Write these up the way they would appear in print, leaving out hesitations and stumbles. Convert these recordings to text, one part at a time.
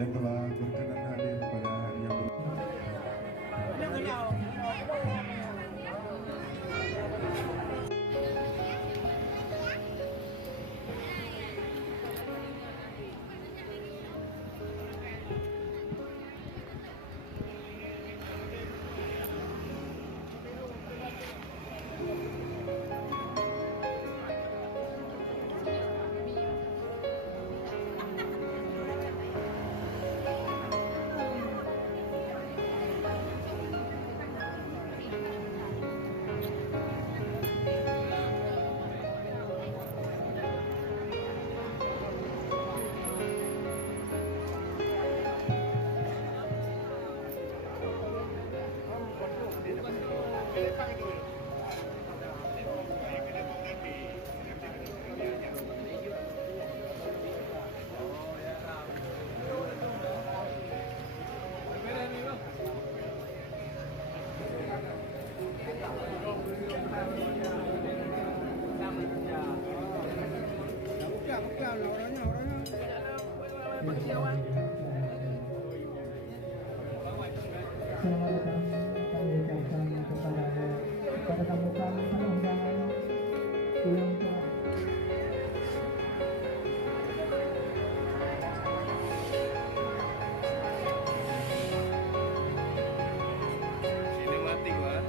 dan telah berkenan hadir pada hari yang Selamat datang kami ucapkan kepada tamu kami undangan ulang tahun. Sinematik lah.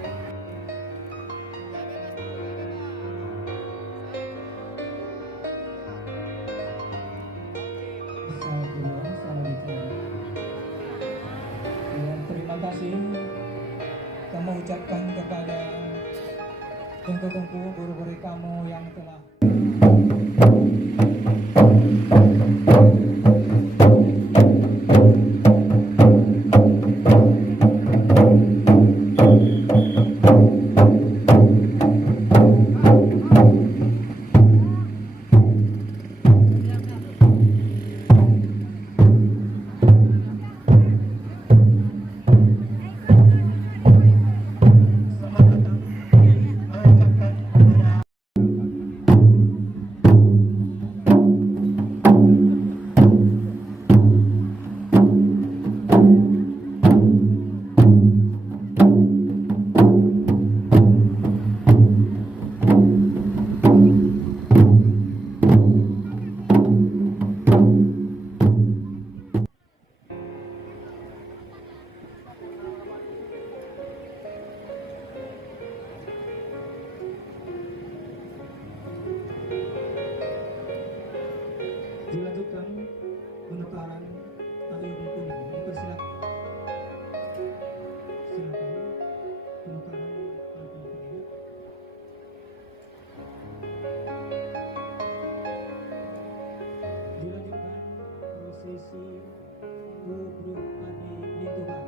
Terima kasih kami ucapkan kepada tengku-tengku guru-guru kamu yang telah dilanjutkan penukaran payung kuning. Dipersilakan. Silakan penukaran payung kuning. Dilanjutkan prosesi gubruk padi lintungan.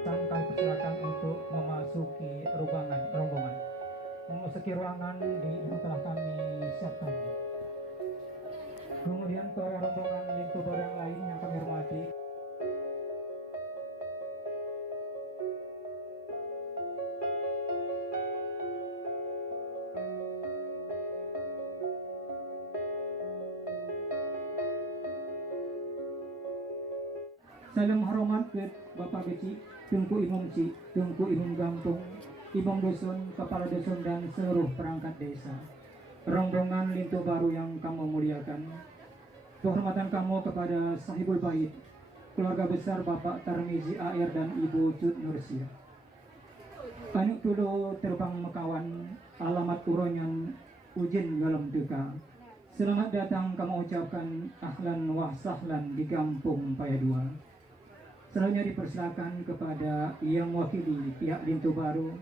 Kami persilakan untuk memasuki rombongan. Memasuki ruangan yang telah kami siapkan. Kemudian para rombongan lintubar yang lain yang kami hormati. Salam hormat ke Bapak Beci, Tungku Imam Ci, Tungku Imam Gampung, Imam Dusun, Kepala Dusun dan seluruh perangkat desa. Rombongan Lintu Baru yang kamu muliakan, kehormatan kamu kepada Sahibul Bait, keluarga besar Bapak Tarmizi AR dan Ibu Cut Nursia. Kanuk dulu terbang mekawan, alamat uronyan ujin galam teka, Selamat datang kami ucapkan ahlan wa sahlan di Kampung Paya 2. Selanjutnya dipersilakan kepada yang mewakili pihak Pintu Baru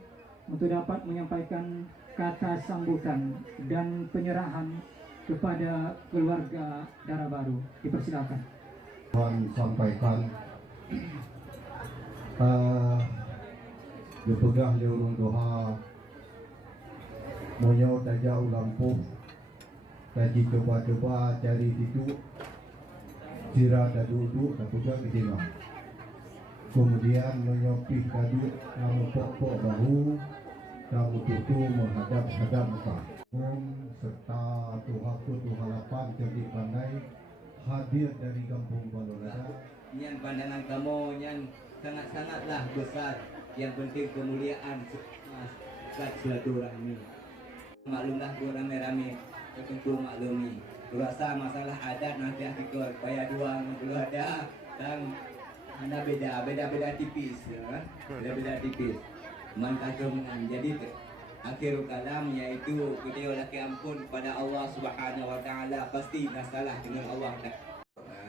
untuk dapat menyampaikan kata sambutan dan penyerahan kepada keluarga Dara Baru. Dipersilakan. Tuhan sampaikan dipegah liurung doa monyo daja ulampuh kaji coba-coba cari titu jira dadu dapuja kedima kemudian menyopih dadu namu pokok bahu namu tutu menghadap muka serta tuhaku tuhalapan jadi pandai hadir dari Kampung Balorada. Nyan pandangan kamu nyan sangat-sangatlah besar. Yang penting kemuliaan silaturahmi. Maklumlah gua rame-rame tentu maklumi. Rasa masalah adat nanti kita Paya 2 belum ada dan anda beda tipis ya. Beda tipis. Mantakeman. Jadi akhirul kalam yaitu kita laki ampun kepada Allah Subhanahu wa taala, pasti masalah dengan Allah.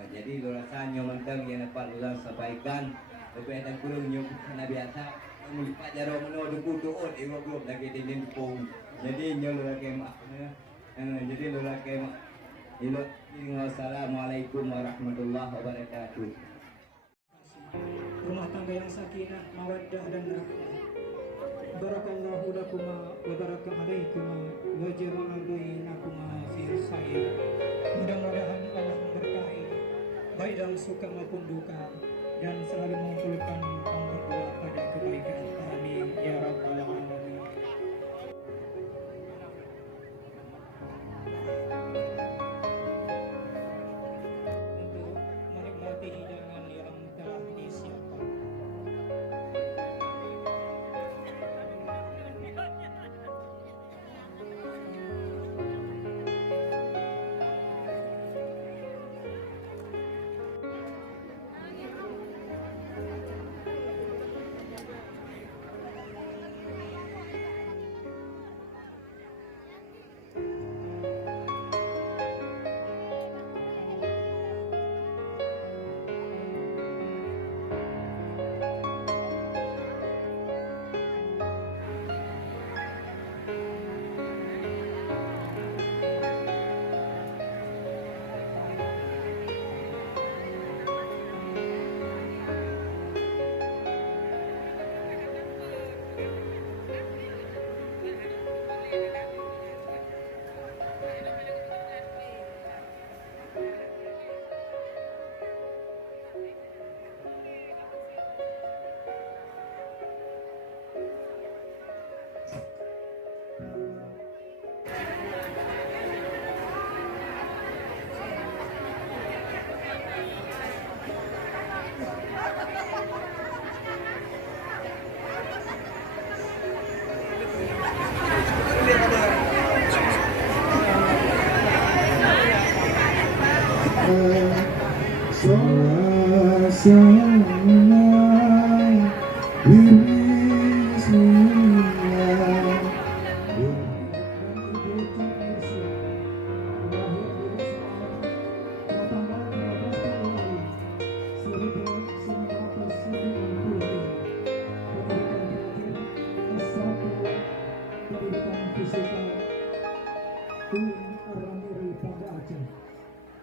Jadi rasanya mentang yang dapat ulang sampaikan tapi ada kurang yang Nabi biasa melipat jaro meno duku-duut belum lagi dinding pung. Jadi nyolo lagi mak. Jadi lo lagi mak. Assalamualaikum warahmatullahi wabarakatuh. Rumah tangga yang sakinah, mawaddah dan rahmah. Barakallahu lakuma wa baraka alaikuma wa jama'a bainakuma fi khair. Mudah-mudahan Allah memberkahi baik dalam suka maupun duka dan selalu mengumpulkan kamu berdua pada kebaikan. Amin ya rabbal alamin. Untuk menikmati hidangan yang telah disiapkan.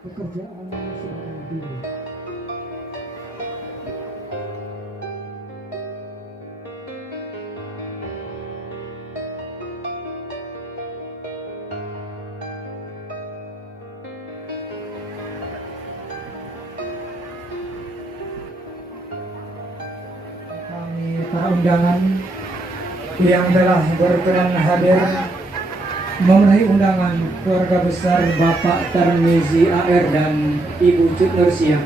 Pekerjaan sebagai guru. Kami para undangan yang telah berkenan hadir memenuhi undangan keluarga besar Bapak Tarmizi AR dan Ibu Cut Nursiah.